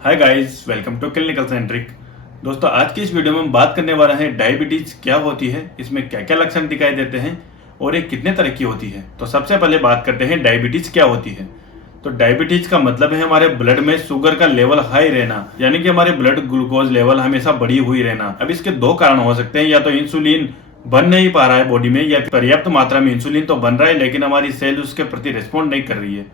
Hi guys, welcome to clinical centric. दोस्तों, आज की इस वीडियो में हम बात करने वाले हैं डायबिटीज क्या होती है, इसमें क्या क्या लक्षण दिखाई देते हैं और ये कितने तरह की होती है। तो सबसे पहले बात करते हैं डायबिटीज क्या होती है। तो डायबिटीज का मतलब है हमारे ब्लड में शुगर का लेवल हाई रहना, यानी कि हमारे ब्लड ग्लूकोज लेवल हमेशा बढ़ी हुई रहना। अब इसके दो कारण हो सकते हैं, या तो इंसुलिन बन नहीं पा रहा है बॉडी में, या पर्याप्त मात्रा में इंसुलिन तो बन रहा है लेकिन हमारी सेल उसके प्रति रिस्पॉन्ड नहीं कर रही है।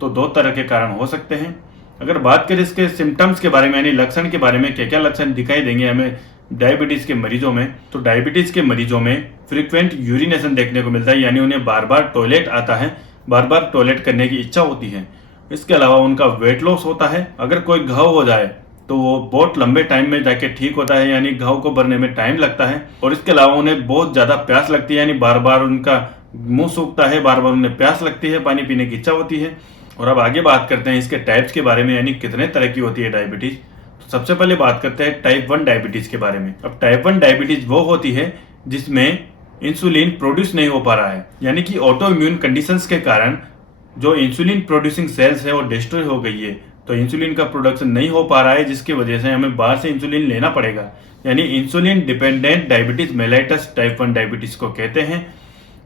तो दो तरह के कारण हो सकते हैं। अगर बात करें इसके सिम्टम्स के बारे में, यानी लक्षण के बारे में, क्या क्या लक्षण दिखाई देंगे हमें डायबिटीज के मरीजों में, तो डायबिटीज के मरीजों में फ्रीक्वेंट यूरिनेशन देखने को मिलता है, यानी उन्हें बार बार टॉयलेट आता है, बार बार टॉयलेट करने की इच्छा होती है। इसके अलावा उनका वेट लॉस होता है। अगर कोई घाव हो जाए तो वो बहुत लंबे टाइम में जाके ठीक होता है, यानी घाव को भरने में टाइम लगता है। और इसके अलावा उन्हें बहुत ज्यादा प्यास लगती है, यानी बार बार उनका मुंह सूखता है, बार बार उन्हें प्यास लगती है, पानी पीने की इच्छा होती है। और अब आगे बात करते हैं इसके टाइप्स के बारे में, यानी कितने तरह की होती है डायबिटीज। तो सबसे पहले बात करते हैं टाइप 1 डायबिटीज के बारे में। अब टाइप 1 डायबिटीज वो होती है जिसमें इंसुलिन प्रोड्यूस नहीं हो पा रहा है, यानी कि ऑटो इम्यून कंडीशंस के कारण जो इंसुलिन प्रोड्यूसिंग सेल्स है वो डिस्ट्रॉय हो गई है। तो इंसुलिन का प्रोडक्शन नहीं हो पा रहा है, जिसकी वजह से हमें बाहर से इंसुलिन लेना पड़ेगा, यानी insulin dependent diabetes mellitus type 1 diabetes को कहते हैं।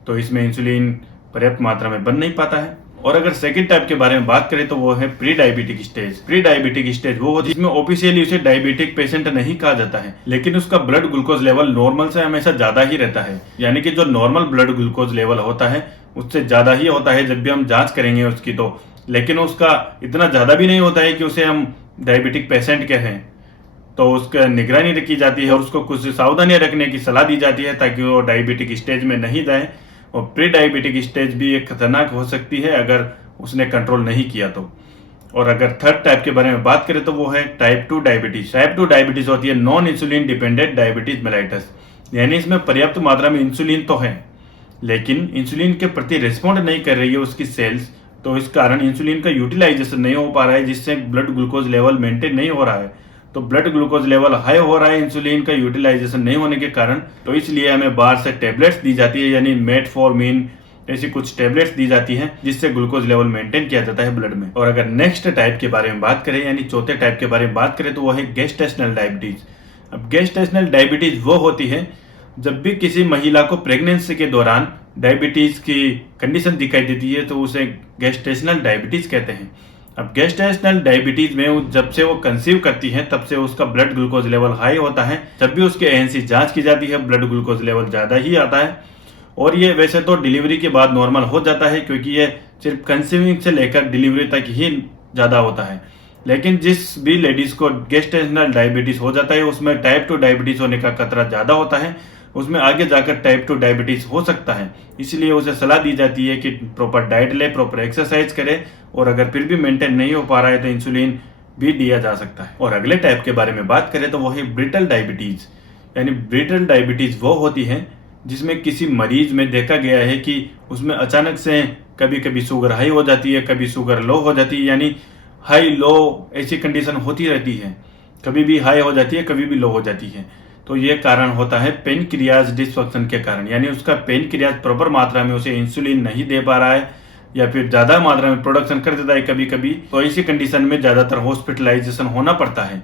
तो इसमें इंसुलिन पर्याप्त मात्रा में बन नहीं पाता है। और अगर सेकंड टाइप के बारे में बात करें तो वो है pre diabetic stage. Pre diabetic stage वो होती है जिसमें ऑफिशियली उसे डायबिटिक पेशेंट नहीं कहा जाता है, लेकिन उसका ब्लड ग्लूकोज लेवल नॉर्मल से हमेशा ज्यादा ही रहता है, यानी कि जो नॉर्मल ब्लड ग्लूकोज लेवल होता है उससे ज्यादा ही होता है जब भी हम जांच करेंगे उसकी। तो लेकिन उसका इतना ज्यादा भी नहीं होता है कि उसे हम डायबिटिक पेशेंट कहें। तो उसका निगरानी रखी जाती है और उसको कुछ सावधानियां रखने की सलाह दी जाती है ताकि वो डायबिटिक स्टेज में नहीं जाए। और प्री डायबिटिक स्टेज भी एक खतरनाक हो सकती है अगर उसने कंट्रोल नहीं किया तो। और अगर थर्ड टाइप के बारे में बात करें तो वो है टाइप 2 डायबिटीज। टाइप 2 डायबिटीज होती है non insulin dependent diabetes mellitus, यानी इसमें पर्याप्त मात्रा में इंसुलिन तो है लेकिन इंसुलिन के प्रति रिस्पॉन्ड नहीं कर रही है उसकी सेल्स। तो इस कारण इंसुलिन का यूटिलाइजेशन नहीं हो पा रहा है, जिससे ब्लड ग्लूकोज लेवल मेंटेन नहीं हो रहा है। तो ब्लड ग्लूकोज लेवल हाई हो रहा है इंसुलिन का यूटिलाइजेशन नहीं होने के कारण। तो इसलिए हमें बाहर से टेबलेट्स दी जाती है, यानी मेटफॉर्मिन ऐसी कुछ टेबलेट्स दी जाती हैं जिससे ग्लूकोज लेवल मेंटेन किया जाता है ब्लड में। और अगर नेक्स्ट टाइप के बारे में बात करें, यानी चौथे टाइप के बारे में बात करें, तो वो है गेस्टेशनल डायबिटीज। अब गेस्टेशनल डायबिटीज वो होती है जब भी किसी महिला को प्रेगनेंसी के दौरान डायबिटीज की कंडीशन दिखाई देती है तो उसे गेस्टेशनल डायबिटीज कहते हैं। अब गेस्टेशनल डायबिटीज में जब से वो कंसीव करती है तब से उसका ब्लड ग्लूकोज लेवल हाई होता है। जब भी उसके एएनसी जांच की जाती है ब्लड ग्लूकोज लेवल ज्यादा ही आता है। और ये वैसे तो डिलीवरी के बाद नॉर्मल हो जाता है, क्योंकि ये सिर्फ कंसीविंग से लेकर डिलीवरी तक ही ज्यादा होता है। लेकिन जिस भी लेडीज को गेस्टेशनल डायबिटीज हो जाता है उसमें टाइप 2 डायबिटीज होने का खतरा ज्यादा होता है, उसमें आगे जाकर टाइप 2 डायबिटीज हो सकता है। इसलिए उसे सलाह दी जाती है कि प्रॉपर डाइट ले, प्रॉपर एक्सरसाइज करे, और अगर फिर भी मेंटेन नहीं हो पा रहा है तो इंसुलिन भी दिया जा सकता है। और अगले टाइप के बारे में बात करें तो वो है ब्रिटल डायबिटीज। यानी ब्रिटल डायबिटीज वो होती है जिसमें किसी मरीज में देखा गया है कि उसमें अचानक से कभी कभी शुगर हाई हो जाती है, कभी शुगर लो हो जाती है, यानी हाई लो ऐसी कंडीशन होती रहती है। कभी भी हाई हो जाती है, कभी भी लो हो जाती है। तो ये कारण होता है पेनक्रियाज डिसफंक्शन के कारण, यानी उसका पेनक्रियाज प्रॉपर मात्रा में उसे इंसुलिन नहीं दे पा रहा है, या फिर ज्यादा मात्रा में प्रोडक्शन कर देता है कभी कभी। तो ऐसी कंडीशन में ज्यादातर हॉस्पिटलाइजेशन होना पड़ता है।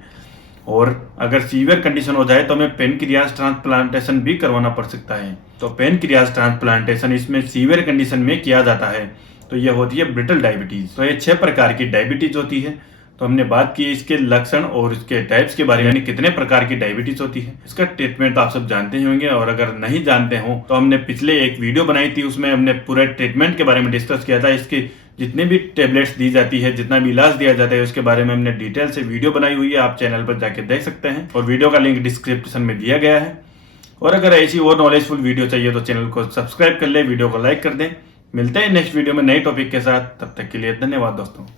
और अगर सीवियर कंडीशन हो जाए तो हमें पेनक्रियाज ट्रांसप्लांटेशन भी करवाना पड़ सकता है। तो पेनक्रियाज ट्रांसप्लांटेशन इसमें सीवियर कंडीशन में किया जाता है। तो यह होती है ब्रिटल डायबिटीज। तो ये 6 प्रकार की डायबिटीज होती है। तो हमने बात की इसके लक्षण और इसके टाइप्स के बारे में, यानी कितने प्रकार की डायबिटीज होती है। इसका ट्रीटमेंट तो आप सब जानते ही होंगे, और अगर नहीं जानते हो तो हमने पिछले एक वीडियो बनाई थी, उसमें हमने पूरे ट्रीटमेंट के बारे में डिस्कस किया था। इसकी जितनी भी टेबलेट्स दी जाती है, जितना भी इलाज दिया जाता है, उसके बारे में हमने डिटेल से वीडियो बनाई हुई है, आप चैनल पर जाके देख सकते हैं, और वीडियो का लिंक डिस्क्रिप्शन में दिया गया है। और अगर ऐसी और नॉलेजफुल वीडियो चाहिए तो चैनल को सब्सक्राइब कर ले, वीडियो को लाइक कर दें। मिलते हैं नेक्स्ट वीडियो में नए टॉपिक के साथ, तब तक के लिए धन्यवाद दोस्तों।